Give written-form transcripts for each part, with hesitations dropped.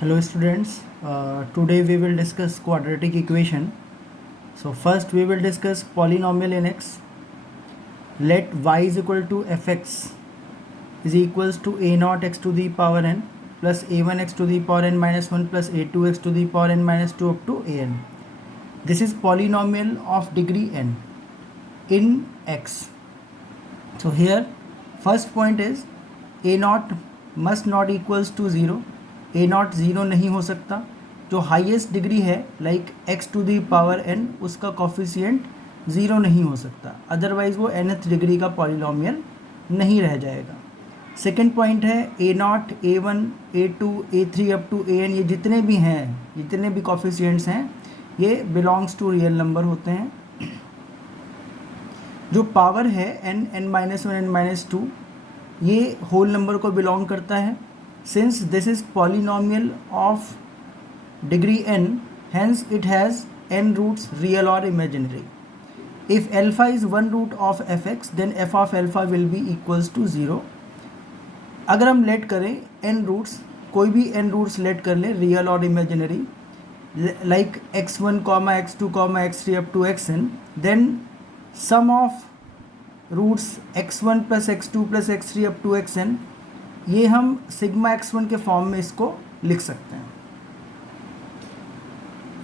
Hello students, today we will discuss quadratic equation. So first we will discuss polynomial in x. Let y is equal to fx is equals to a naught x to the power n plus a1 x to the power n minus 1 plus a2 x to the power n minus 2 up to an. This is polynomial of degree n in x. So here first point is a naught must not equals to 0. A naught zero नहीं हो सकता. जो highest degree है like x to the power n उसका coefficient zero नहीं हो सकता, otherwise वो nth डिग्री का पॉलिनोमियल नहीं रह जाएगा. सेकेंड पॉइंट है a naught a one a two a three up to a n, ये जितने भी हैं, जितने भी कॉफिशिएंट्स हैं, ये बिलोंग्स टू रियल नंबर होते हैं. जो पावर है n n minus one n minus two, ये होल नंबर को बिलोंग करता है. Since this is polynomial of degree n, hence it has n roots, real or imaginary. If alpha is one root of fx, then f of alpha will be equals to 0. अगर हम late करें n roots, कोई भी n roots late कर लें, real और imaginary, like x1, x2, x3 up to xn, then sum of roots x1 plus x2 plus x3 up to xn, ये हम सिग्मा x1 के फॉर्म में इसको लिख सकते हैं.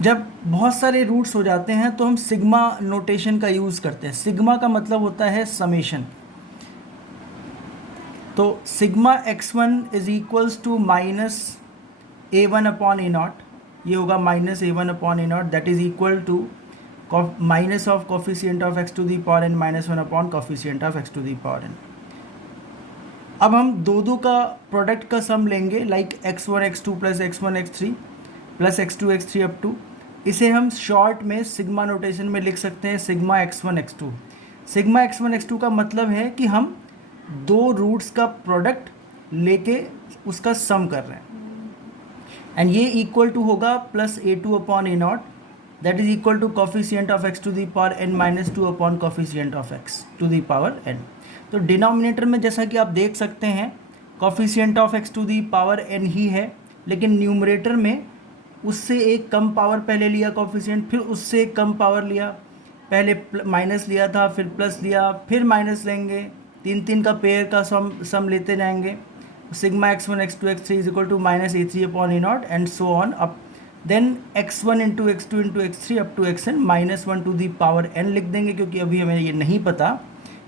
जब बहुत सारे रूट्स हो जाते हैं तो हम सिग्मा नोटेशन का यूज़ करते हैं. सिग्मा का मतलब होता है समेशन. तो sigma x1 is equals to minus a1 upon a naught, ये होगा minus a1 upon a naught, that is equal to minus of coefficient of x to the power n minus one upon coefficient of x to the power n. अब हम दो का product का sum लेंगे, like x1 x2 plus x1 x3 plus x2 x3 up to, इसे हम short में sigma notation में लिख सकते हैं sigma x1 x2. Sigma x1 x2 का मतलब है कि हम दो रूट्स का प्रोडक्ट लेके उसका सम कर रहे हैं, एंड ये इक्वल टू होगा plus a2 upon a naught, that is equal to coefficient of x to the power n minus 2 upon coefficient of x to the power n. तो डिनोमिनेटर में जैसा कि आप देख सकते हैं coefficient of x to the power n ही है, लेकिन न्यूमरेटर में उससे एक कम पावर पहले लिया कॉफिशिएंट, फिर उससे एक कम पावर लिया, पहले माइनस लिया था, फिर प्लस लिया, फिर माइनस लेंगे, तीन का पेयर का सम लेते जाएंगे. Sigma x1 x2 x3 is equal to minus a3 upon a naught and so on up, then x1 into x2 into x3 up to xn minus one to the power n लिख देंगे, क्योंकि अभी हमें ये नहीं पता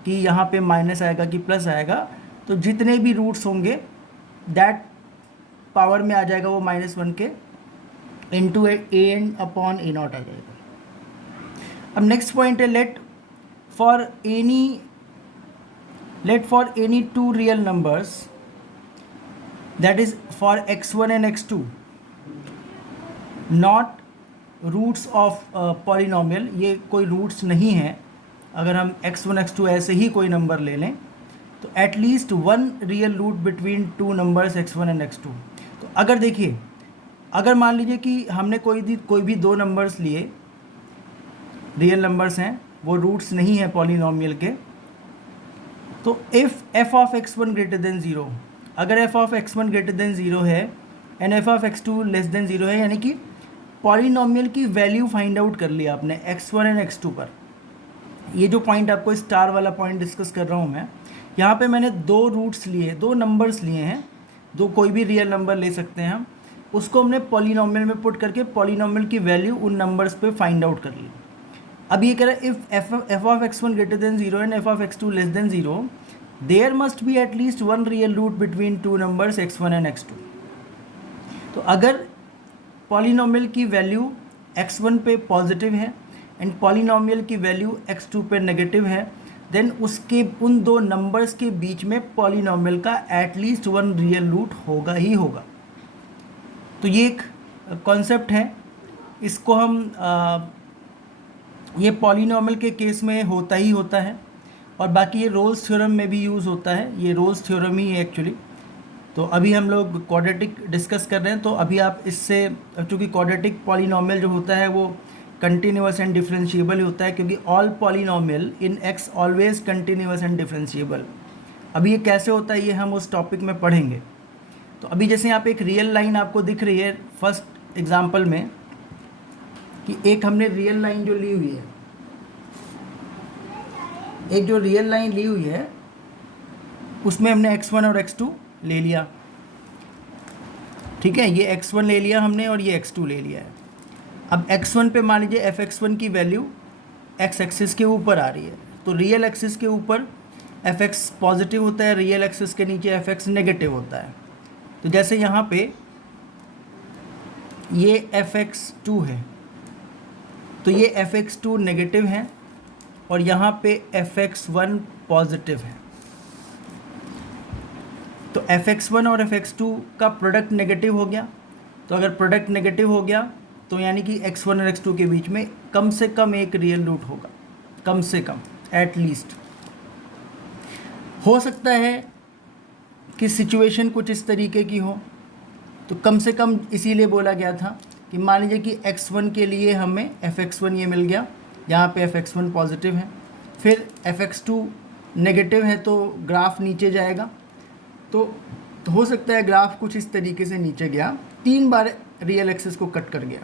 कि यहाँ पे माइनस आएगा कि प्लस आएगा. तो जितने भी रूट्स होंगे दैट पावर में आ जाएगा वो माइनस वन के, into a n upon a naught आ जाएगा. अब नेक्स्ट पॉइंट है let for any two real numbers, that is for x1 and x2 not roots of polynomial, ये कोई रूट्स नहीं है. अगर हम x1 x2 ऐसे ही कोई नंबर ले लें तो at least one real root between two numbers x1 and x2. तो अगर देखिए, अगर मान लीजिए कि हमने कोई भी दो नंबर्स लिए, रियल नंबर्स हैं, वो रूट्स नहीं है पॉलिनोमियल के, तो if f of x1 greater than 0, अगर f of x1 greater than 0 है and f of x2 less than 0 है, यानी कि पॉलिनोमियल की वैल्यू फाइंड आउट कर लिया आपने x1 एंड x2 पर. ये जो पॉइंट आपको स्टार वाला पॉइंट डिस्कस कर रहा हूँ मैं, यहाँ पे मैंने दो रूट्स लिए, दो नंबर्स लिए हैं, दो कोई भी रियल नंबर ले सकते हैं हम, उसको हमने पॉलिनोमियल में पुट करके पॉलिनोमियल की वैल्यू उन नंबर्स पे फाइंड आउट कर ली. अब ये कह रहा है if f of x1 greater than 0 and f of x2 less than 0, there must be at least one real root between two numbers x1 and x2. तो अगर पॉलिनोमियल की वैल्यू x1 पे पॉजिटिव है एंड पॉलिनोमियल की value x2 पे negative है, then उसके उन दो नंबर्स के बीच में पॉलिनोमियल का एटलीस्ट वन रियल रूट होगा ही होगा. तो ये एक कॉन्सेप्ट है, इसको हम ये पॉलिनोमियल के केस में होता ही होता है, और बाकी ये रोल्स थ्योरम में भी यूज़ होता है. ये रोल्स थ्योरम ही है एक्चुअली. तो अभी हम लोग क्वाड्रेटिक डिस्कस कर रहे हैं, तो अभी आप इससे, चूँकि क्वाड्रेटिक पॉलिनोमियल जो होता है वो कंटिन्यूअस एंड डिफरेंशिएबल होता है, क्योंकि all polynomial in x always continuous and differentiable. अभी ये कैसे होता है ये हम उस टॉपिक में पढ़ेंगे. तो अभी जैसे यहाँ पे एक रियल लाइन आपको दिख रही है फर्स्ट एग्जांपल में, कि एक हमने रियल लाइन जो ली हुई है, एक जो रियल लाइन ली हुई है उसमें हमने x1 और x2 ले लिया, ठीक है, ये x1 ले लिया हमने और ये x2 ले लिया है। अब x1 पे मान लीजिए fx1 की वैल्यू x एक्सिस के ऊपर आ रही है, तो रियल एक्सिस के ऊपर fx पॉजिटिव होता है, रियल एक्सिस के नीचे fx नेगेटिव होता है। तो जैसे यहाँ पे ये fx2 है, तो ये fx2 नेगेटिव है और यहाँ पे fx1 पॉजिटिव है। तो fx1 और fx2 का प्रोडक्ट नेगेटिव हो गया। तो अगर प्रोडक्ट नेगेटिव हो गया तो यानी कि x1 और x2 के बीच में कम से कम एक रियल रूट होगा, कम से कम, एट लीस्ट। हो सकता है कि सिचुएशन कुछ इस तरीके की हो, तो कम से कम इसीलिए बोला गया था कि मान लीजिए कि x1 के लिए हमें fx1 ये मिल गया, यहाँ पे fx1 पॉजिटिव है, फिर fx2 नेगेटिव है, तो ग्राफ नीचे जाएगा। तो हो सकता है ग्राफ कुछ इस तरीके से नीचे गया, 3 बार रियल एक्सिस को कट कर गया,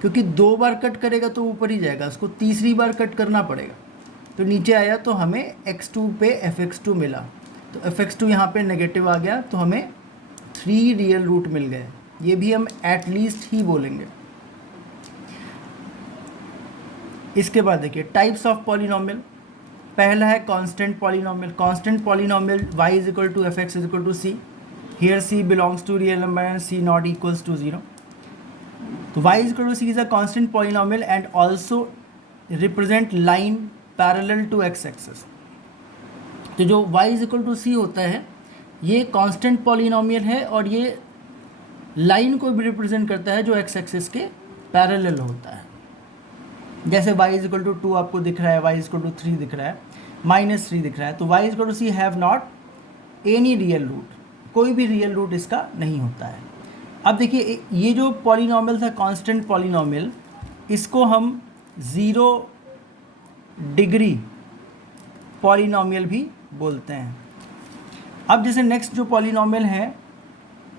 क्योंकि 2 बार कट करेगा तो ऊपर ही जाएगा, उसको तीसरी बार कट करना पड़ेगा। तो नीचे आया तो हमें x2 पे fx2 मिला, तो fx2 यहाँ पे नेगेटिव आ गया, तो हमें 3 रियल रूट मिल गए। ये भी हम एट लीस्ट ही बोलेंगे। इसके बाद देखिए टाइप्स ऑफ पॉलिनोमियल। पहला है constant polynomial. Constant polynomial y is equal to f x is equal to c, here c belongs to real number and c not equals to 0। तो y is equal to c is a constant polynomial and also represent line parallel to x axis. तो जो y is equal to c होता है ये constant polynomial है और ये line को भी रिप्रेजेंट करता है जो x एक्सिस के पैरेलल होता है। जैसे y इज इक्वल टू 2 आपको दिख रहा है, y इज इक्वल टू 3 दिख रहा है, -3 दिख रहा है, तो y is equal to c have not any real root, कोई भी रियल रूट इसका नहीं होता है। अब देखिए ये जो पॉलिनोमियल था कांस्टेंट पॉलिनोमियल, इसको हम 0 डिग्री पॉलिनोमियल भी बोलते हैं। अब जैसे नेक्स्ट जो पॉलिनोमियल है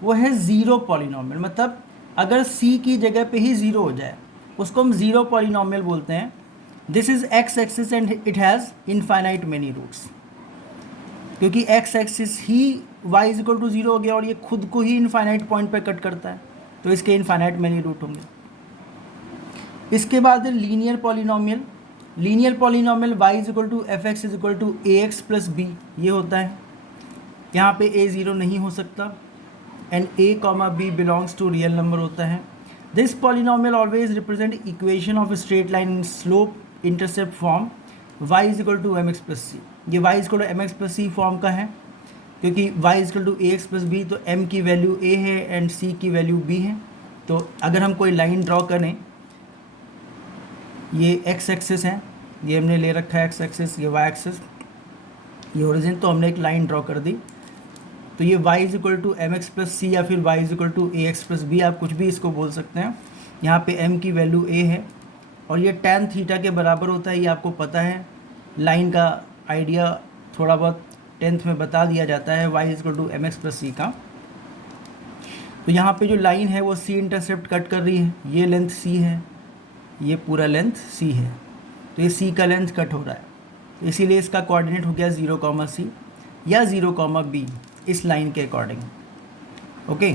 वो है ज़ीरो पॉलिनोमियल, मतलब अगर c की जगह पे ही 0 हो जाए उसको हम ज़ीरो पॉलिनोमियल बोलते हैं। This is x axis and it has infinite many roots, क्योंकि x एक्सिस ही y इज इक्वल टू 0 हो गया और ये खुद को ही इनफाइनाइट पॉइंट पे कट करता है, तो इसके इनफाइनाइट मेनी रूट होंगे। इसके बाद linear polynomial. Linear polynomial y is equal to f x is equal to a x plus b, ये होता है। यहाँ पे a 0 नहीं हो सकता and a comma b belongs to real number होता है। This polynomial always represent equation of straight line in slope intercept form y is equal to m x plus c. ये y is equal to m x plus c form का है, क्योंकि y is equal to a x plus b, तो m की value a है and c की value b है। तो अगर हम कोई लाइन ड्रॉ करें, ये x एक्सिस है, ये हमने ले रखा है x एक्सिस, ये y एक्सिस, ये ओरिजिन, तो हमने एक लाइन ड्रॉ कर दी। तो ये y is equal to m x plus c या फिर y is equal to a x plus b, आप कुछ भी इसको बोल सकते हैं। यहाँ पे m की वैल्यू a है और ये tan थीटा के बराबर होता है, ये आपको पता है। लाइन का आइडिया थोड़ा बहुत 10th में बता दिया जाता है y is equal to m x plus c का। तो यहाँ पे जो लाइन है वो c इंटरसेप्ट कट कर रही है, ये लेंथ c है, ये पूरा लेंथ c है, तो ये c का लेंथ कट हो रहा है, तो इसीलिए इसका कोऑर्डिनेट हो गया 0, c या 0, b इस लाइन के अकॉर्डिंग। ओके,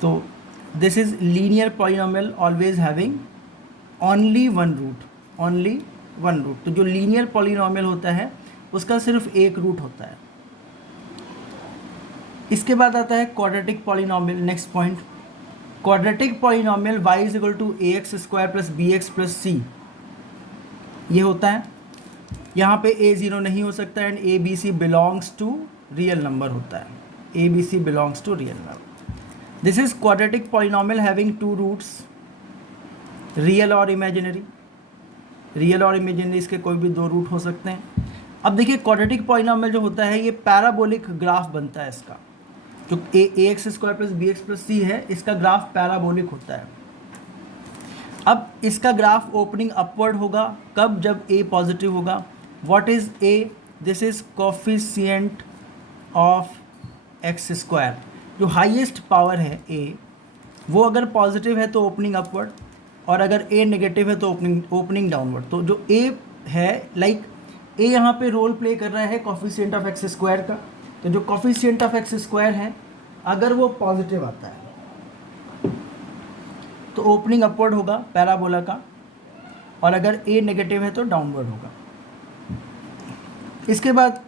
तो this is linear polynomial always having only one root. तो जो लीनियर पॉलिनोमियल होता है उसका सिर्फ एक रूट होता है। इसके बाद आता है quadratic polynomial. Next point, quadratic polynomial y is equal to a x square plus b x plus c, ये होता है। यहाँ पे a 0 नहीं हो सकता and a b c belongs to real number होता है, a b c belongs to real number. This is quadratic polynomial having 2 roots, real और इमेजिनरी। रियल और इमेजिनरी इसके कोई भी 2 रूट हो सकते हैं। अब देखिए क्वाड्रेटिक पॉलिनोमियल जो होता है ये पैराबोलिक ग्राफ बनता है इसका, जो a x square plus b x plus c है, इसका ग्राफ पैराबोलिक होता है। अब इसका ग्राफ ओपनिंग अपवर्ड होगा, कब? जब a पॉजिटिव होगा। What is a? This is coefficient of x square. जो हाईएस्ट पावर है ए, वो अगर पॉजिटिव है तो ओपनिंग अपवर्ड, और अगर ए नेगेटिव है तो ओपनिंग डाउनवर्ड। तो जो ए है, लाइक ए यहाँ पे रोल प्ले कर रहा है कोफिशिएंट ऑफ एक्स स्क्वायर का। तो जो कोफिशिएंट ऑफ एक्स स्क्वायर है, अगर वो पॉजिटिव आता है तो ओपनिंग अपवर्ड होगा पैराबोला का, और अगर ए नेगेटिव है तो डाउनवर्ड होगा। इसके बाद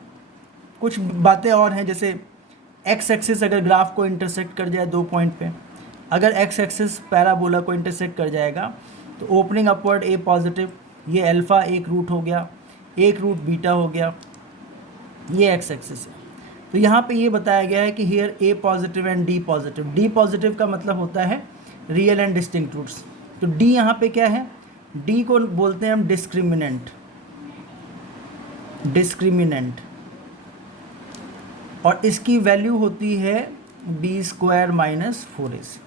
कुछ बातें और हैं, जैसे एक्स एक्सिस अगर ग्राफ को इंटरसेक्ट कर जाए 2 पॉइंट पे, अगर एक्स एक्सिस पैराबोला को इंटरसेक्ट कर जाएगा तो ओपनिंग अपवर्ड ए पॉजिटिव, ये अल्फ़ा एक रूट हो गया, एक रूट बीटा हो गया, ये एक्स एक्सिस है। तो यहाँ पे ये बताया गया है कि here A positive and D positive. D positive का मतलब होता है रियल एंड डिस्टिंक्ट रूट्स। तो डी यहाँ पे क्या है, डी को बोलते हैं हम डिस्क्रिमिनेंट, और इसकी वैल्यू होती है बी स्क्वायर माइनस 4ac।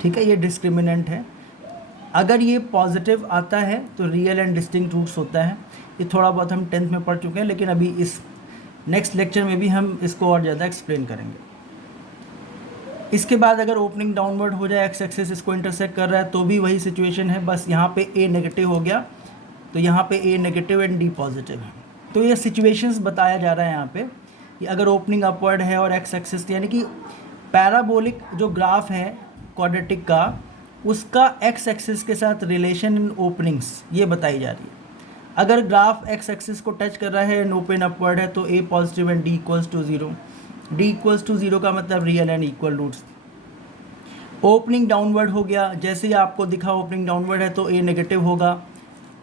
ठीक है, ये डिस्क्रिमिनेंट है। अगर ये पॉजिटिव आता है तो रियल एंड डिस्टिंक्ट रूट्स होता है। ये थोड़ा बहुत हम 10th में पढ़ चुके हैं, लेकिन अभी इस नेक्स्ट लेक्चर में भी हम इसको और ज़्यादा एक्सप्लेन करेंगे। इसके बाद अगर ओपनिंग डाउनवर्ड हो जाए, एक्स एक्सिस इसको इंटरसेक्ट कर रहा है, तो भी वही सिचुएशन है, बस यहाँ पे ए नेगेटिव हो गया, तो यहाँ पे ए नेगेटिव एंड डी पॉजिटिव है। तो ये सिचुएशंस बताया जा रहा है यहाँ पे कि अगर ओपनिंग अपवर्ड है और एक्स एक्सिस, यानी कि पैराबोलिक जो ग्राफ है क्वाड्रेटिक का, उसका एक्स एक्सिस के साथ रिलेशन इन ओपनिंग्स ये बताई जा रही है। अगर ग्राफ एक्स एक्सिस को टच कर रहा है एंड ओपन अपवर्ड है तो a positive and d equals to 0। D equals to 0 का मतलब real and equal roots. Opening downward हो गया, जैसे ही आपको दिखा ओपनिंग डाउनवर्ड है तो ए नेगेटिव होगा,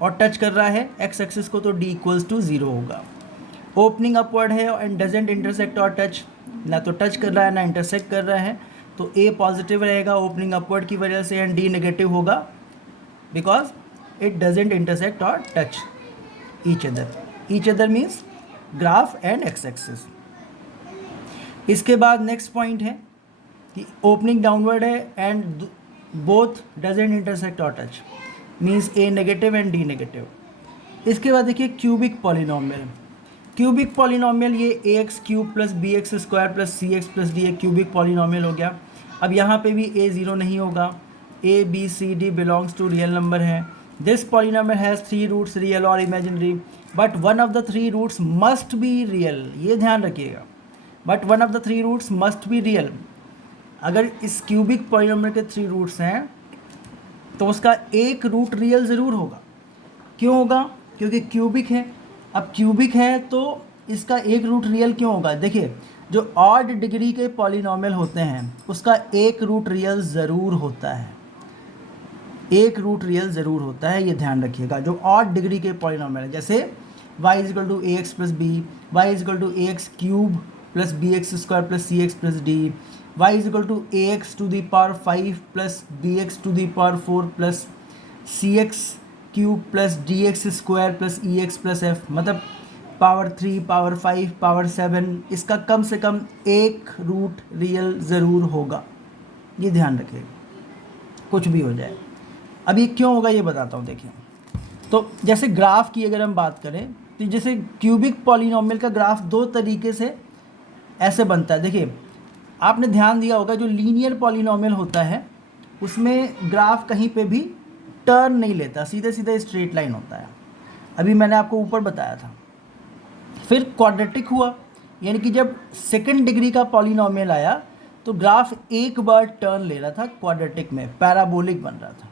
और टच कर रहा है एक्स एक्सिस को तो डी इक्वल्स टू 0 होगा। ओपनिंग अपवर्ड है एंड डजेंट इंटरसेक्ट और टच, ना तो टच कर रहा है ना इंटरसेक्ट कर रहा है, तो ए पॉजिटिव रहेगा ओपनिंग अपवर्ड की वजह से, एंड डी नेगेटिव होगा बिकॉज इट डजेंट इंटरसेक्ट और touch each other means graph and x axis. इसके बाद नेक्स्ट पॉइंट है कि ओपनिंग डाउनवर्ड है एंड बोथ डजेंट इंटरसेक्ट और touch, means a negative and d negative. इसके बाद देखिए क्यूबिक पॉलिनोमियल। क्यूबिक पॉलिनोमियल ये a x cube plus b x square plus c x plus D एक cubic polynomial हो गया। अब यहाँ पे भी ए 0 नहीं होगा, a b c d belongs to real number है। This polynomial has 3 roots real और imaginary, but one of the 3 roots must be real, ये ध्यान रखिएगा, but one of the 3 roots must be real. अगर इस क्यूबिक पॉलिनोमियल के 3 roots हैं तो उसका एक रूट रियल ज़रूर होगा। क्यों होगा? क्योंकि क्यूबिक है। अब क्यूबिक है तो इसका एक रूट रियल क्यों होगा? देखिए, जो ऑड डिग्री के पॉलिनोमियल होते हैं उसका एक रूट रियल ज़रूर होता है, एक रूट रियल ज़रूर होता है, ये ध्यान रखिएगा। जो ऑड डिग्री के पॉलिनोमियल है, जैसे y equal to a x plus b, y equal to a x cube plus b x square plus c x plus d, y equal to a x to the power 5 plus b x to the power 4 plus c x cube plus d x square plus e x plus f, मतलब power 3 power 5 power 7, इसका कम से कम एक root real ज़रूर होगा, ये ध्यान रखिएगा, कुछ भी हो जाए। अब ये क्यों होगा ये बताता हूँ। देखिए, तो जैसे ग्राफ की अगर हम बात करें तो जैसे क्यूबिक पॉलिनोमियल का ग्राफ 2 तरीके से ऐसे बनता है। देखिए, आपने ध्यान दिया होगा जो लीनियर पॉलिनोमियल होता है उसमें ग्राफ कहीं पे भी टर्न नहीं लेता, सीधे सीधे स्ट्रेट लाइन होता है, अभी मैंने आपको ऊपर बताया था। फिर क्वाड्रेटिक हुआ, यानी कि जब सेकंड डिग्री का पॉलिनोमियल आया तो ग्राफ एक बार टर्न ले रहा था, क्वाड्रेटिक में पैराबोलिक बन रहा था।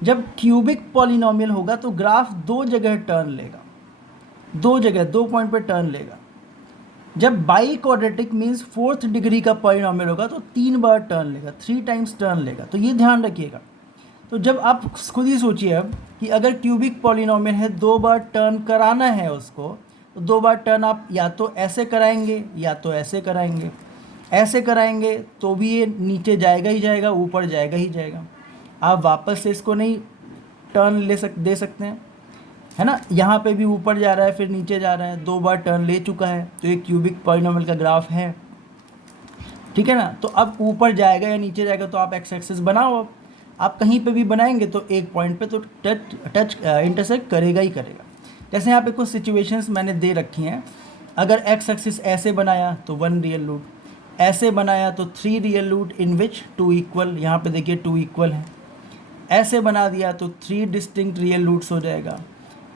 जब क्यूबिक पॉलिनोमियल होगा तो ग्राफ 2 जगह टर्न लेगा, 2 जगह 2 पॉइंट पे टर्न लेगा। जब by quadratic means 4th degree का पॉलिनोमियल होगा तो 3 बार टर्न लेगा, 3 टाइम्स टर्न लेगा, तो ये ध्यान रखिएगा। तो जब आप खुद ही सोचिए अब कि अगर क्यूबिक पॉलिनोमियल है 2 बार टर्न कराना है उसको, तो 2 बार टर्न आप या तो ऐसे कराएंगे या तो ऐसे कराएंगे। ऐसे कराएंगे तो भी ये नीचे जाएगा ही जाएगा, ऊपर जाएगा ही जाएगा, आप वापस से इसको नहीं टर्न दे सकते हैं, है ना। यहाँ पे भी ऊपर जा रहा है फिर नीचे जा रहा है, 2 बार टर्न ले चुका है, तो ये क्यूबिक पॉलिनोमियल का ग्राफ है, ठीक है ना। तो अब ऊपर जाएगा या नीचे जाएगा तो आप एक्स एक्सिस बनाओ। आप कहीं पे भी बनाएंगे तो एक पॉइंट पे तो टच इंटरसेक्ट करेगा ही करेगा। जैसे यहाँ पे कुछ सिचुएशंस मैंने दे रखी हैं। अगर एक्स एक्सिस ऐसे बनाया तो 1 रियल रूट, ऐसे बनाया तो 3 रियल रूट इन विच 2 इक्वल, यहाँ पे देखिए 2 इक्वल है। ऐसे बना दिया तो 3 डिस्टिंक्ट रियल रूट्स हो जाएगा।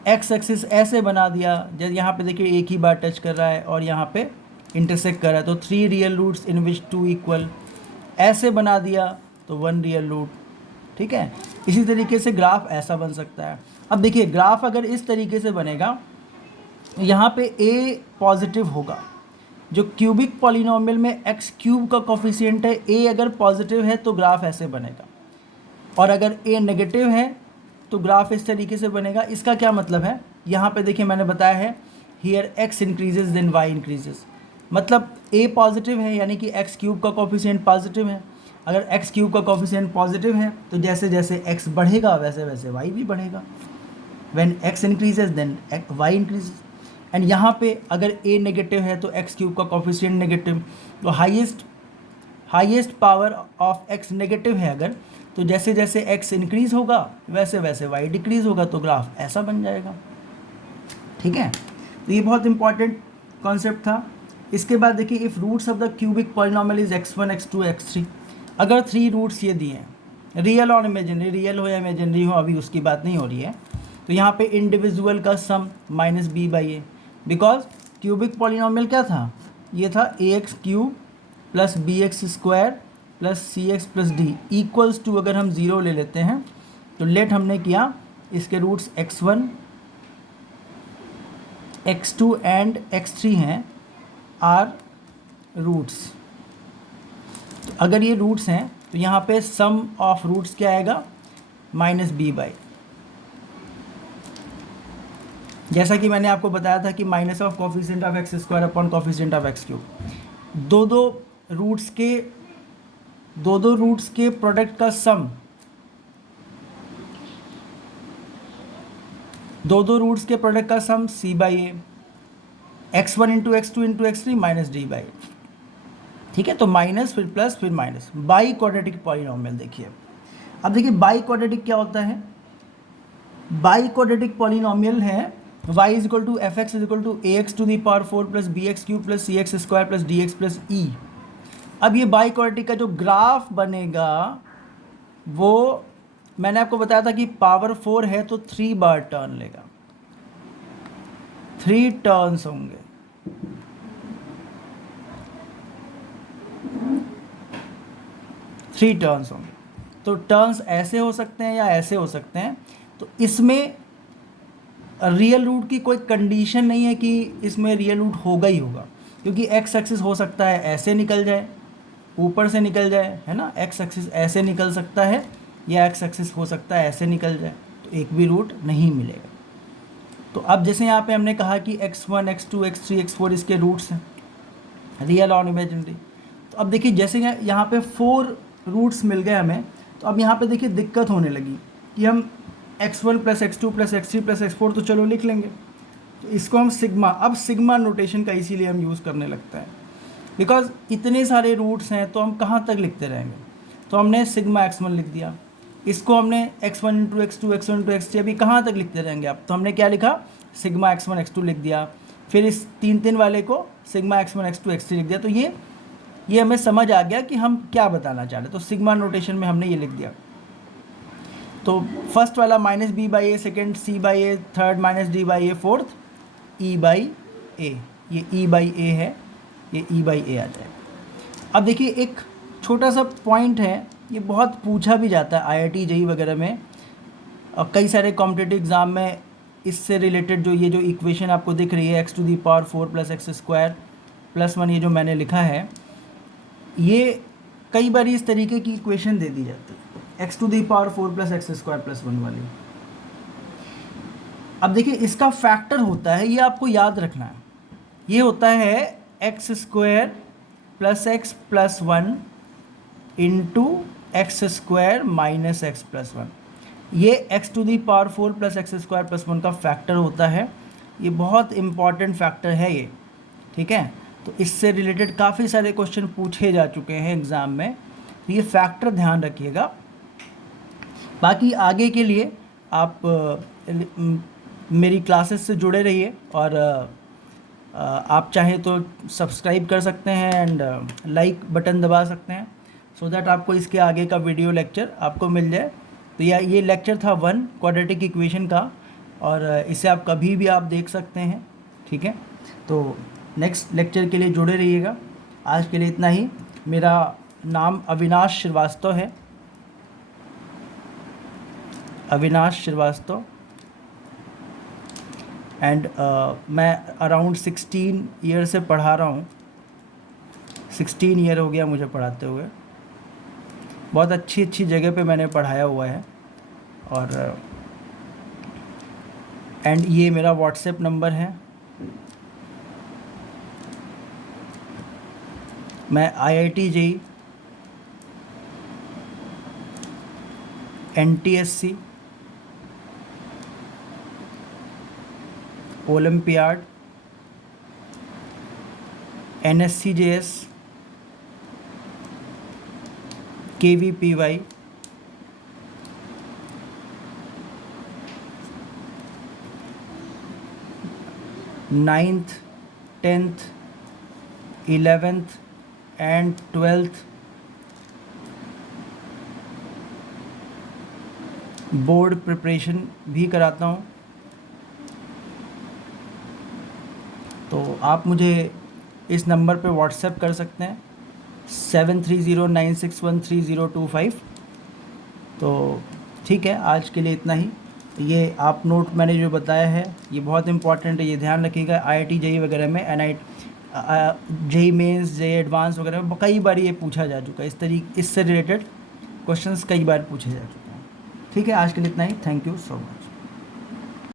एक्स एक्सिस ऐसे बना दिया, जैसे यहाँ पे देखिए एक ही बार टच कर रहा है और यहाँ पे इंटरसेक्ट कर रहा है, तो 3 real roots in which 2 equal. ऐसे बना दिया तो 1 रियल रूट। ठीक है, इसी तरीके से ग्राफ ऐसा बन सकता है। अब देखिए ग्राफ अगर इस तरीके से बनेगा, यहाँ पे a पॉजिटिव होगा। जो क्यूबिक पॉलिनोमियल में एक्स क्यूब का कोफिशिएंट है, a अगर पॉजिटिव है तो ग्राफ ऐसे बनेगा, और अगर a नेगेटिव है तो ग्राफ इस तरीके से बनेगा। इसका क्या मतलब है, यहाँ पे देखिए मैंने बताया है here x increases then y increases, मतलब a पॉजिटिव है यानी कि एक्स क्यूब का कोफिशिएंट पॉजिटिव है। अगर एक्स क्यूब का कोफिशिएंट पॉजिटिव है तो जैसे जैसे x बढ़ेगा वैसे वैसे y भी बढ़ेगा। When x increases then y increases. And यहाँ पे अगर a नेगेटिव है तो एक्स क्यूब का कोफिशिएंट नेगेटिव, तो highest power of x negative है अगर, तो जैसे जैसे x इंक्रीज़ होगा वैसे वैसे y डिक्रीज़ होगा, तो ग्राफ ऐसा बन जाएगा। ठीक है, तो ये बहुत इंपॉर्टेंट कॉन्सेप्ट था। इसके बाद देखिए if roots of the cubic polynomial is x1 x2 x3, अगर 3 रूट्स ये दिए हैं, रियल और इमेजिनरी, रियल हो या इमेजिनरी हो अभी उसकी बात नहीं हो रही है, तो यहाँ पे इंडिविजुअल का sum minus b by a, because cubic polynomial क्या था, ये था a x cube plus b x square plus c x plus d equals to, अगर हम ज़ीरो ले लेते हैं तो लेट हमने किया इसके roots x1 x2 and x3 हैं आर रूट्स। तो अगर ये रूट्स हैं तो यहाँ पे सम ऑफ रूट्स क्या आएगा, माइनस बी बाई, जैसा कि मैंने आपको बताया था कि minus of coefficient of x square upon coefficient of x cube, दो दो रूट्स के प्रोडक्ट का सम, दो रूट्स के प्रोडक्ट का सम c by A, x1 into x2 into x3 minus d by. ठीक है, तो माइनस फिर प्लस फिर माइनस, बाई क्वाड्रेटिक पॉलिनोमियल। देखिए अब देखिए बाई क्वाड्रेटिक क्या होता है, बाई क्वाड्रेटिक पॉलिनोमियल है y is equal to f x is equal to a x to the power 4 plus b x cube plus c x square plus d x plus e. अब ये by quadratic का जो graph बनेगा वो मैंने आपको बताया था कि पावर 4 है तो 3 बार टर्न लेगा, 3 टर्न्स होंगे। तो टर्न्स ऐसे हो सकते हैं या ऐसे हो सकते हैं। तो इसमें रियल रूट की कोई कंडीशन नहीं है कि इसमें रियल रूट होगा ही होगा, क्योंकि एक्स एक्सिस हो सकता है ऐसे निकल जाए, ऊपर से निकल जाए, है ना, एक्स एक्सिस ऐसे निकल सकता है या एक्स एक्सिस हो सकता है ऐसे निकल जाए, तो एक भी रूट नहीं मिलेगा। तो अब जैसे यहाँ पे हमने कहा कि x1 x2 x3 x4 इसके रूट्स हैं, रियल और इमेजिनरी। तो अब देखिए जैसे यहाँ पे 4 रूट्स मिल गए हमें, तो अब यहाँ पे देखिए दिक्कत होने लगी कि हम x1 plus x2 plus x3 plus x4 तो चलो लिख लेंगे, तो इसको हम सिग्मा, अब सिग्मा नोटेशन का इसीलिए हम यूज़ करने लगता है, बिकॉज इतने सारे रूट्स हैं तो हम कहाँ तक लिखते रहेंगे। तो हमने सिग्मा x1 लिख दिया, इसको हमने x1 into x2 x1 into x3, अभी कहाँ तक लिखते रहेंगे आप, तो हमने क्या लिखा, सिग्मा x1 x2 लिख दिया, फिर इस 3 वाले को सिग्मा x1 x2 x3 लिख दिया। तो ये हमें समझ आ गया कि हम क्या बताना चाह रहे, तो सिग्मा नोटेशन में हमने ये लिख दिया। तो फर्स्ट वाला minus b by a, second c by a, third minus d by a, fourth e by a, ये ई बाई ए है, ये ई बाई ए आ जाएगा। अब देखिए एक छोटा सा पॉइंट है, ये बहुत पूछा भी जाता है IIT JEE वगैरह में, और कई सारे कॉम्पिटिटिव एग्ज़ाम में इससे रिलेटेड जो ये जो इक्वेशन आपको दिख रही है x to the power 4 plus x square plus 1, ये जो मैंने लिखा है, ये कई बार इस तरीके की इक्वेशन दे दी जाती है, x to the power 4 plus x square plus 1 वाली। अब देखिए इसका फैक्टर होता है, ये आपको याद रखना है, ये होता है x square plus x plus 1 into x square minus x plus 1, ये x to the power 4 plus x square plus 1 का फैक्टर होता है। ये बहुत इम्पॉर्टेंट फैक्टर है ये, ठीक है। तो इससे रिलेटेड काफ़ी सारे क्वेश्चन पूछे जा चुके हैं एग्ज़ाम में, तो ये फैक्टर ध्यान रखिएगा। बाकी आगे के लिए आप मेरी क्लासेस से जुड़े रहिए और आप चाहें तो सब्सक्राइब कर सकते हैं एंड लाइक बटन दबा सकते हैं सो दैट आपको इसके आगे का वीडियो लेक्चर आपको मिल जाए। तो ये लेक्चर था 1 क्वाड्रेटिक इक्वेशन का और इसे आप कभी भी आप देख सकते हैं, ठीक है। तो नेक्स्ट लेक्चर के लिए जुड़े रहिएगा। आज के लिए इतना ही। मेरा नाम अविनाश श्रीवास्तव है, अविनाश श्रीवास्तव, एंड मैं अराउंड 16 ईयर से पढ़ा रहा हूँ। 16 ईयर हो गया मुझे पढ़ाते हुए। बहुत अच्छी अच्छी जगह पे मैंने पढ़ाया हुआ है। और एंड ये मेरा व्हाट्सएप नंबर है। मैं IIT JEE, NTSC, olympiad, NSCJS, KVPY, ninth, 10th, 11th and 12th board preparation भी कराता हूँ। तो आप मुझे इस नंबर पे व्हाट्सएप कर सकते हैं 7309613025। तो ठीक है, आज के लिए इतना ही। ये आप नोट मैंने जो बताया है ये बहुत इंपॉर्टेंट है, ये ध्यान रखिएगा। IIT JEE वगैरह में, JEE मेंस, JEE एडवांस वगैरह में कई बार ये पूछा जा चुका है। इससे रिलेटेड क्वेश्चंस कई बार पूछे जा चुके हैं। ठीक है, आज के लिए इतना ही। Thank you so much.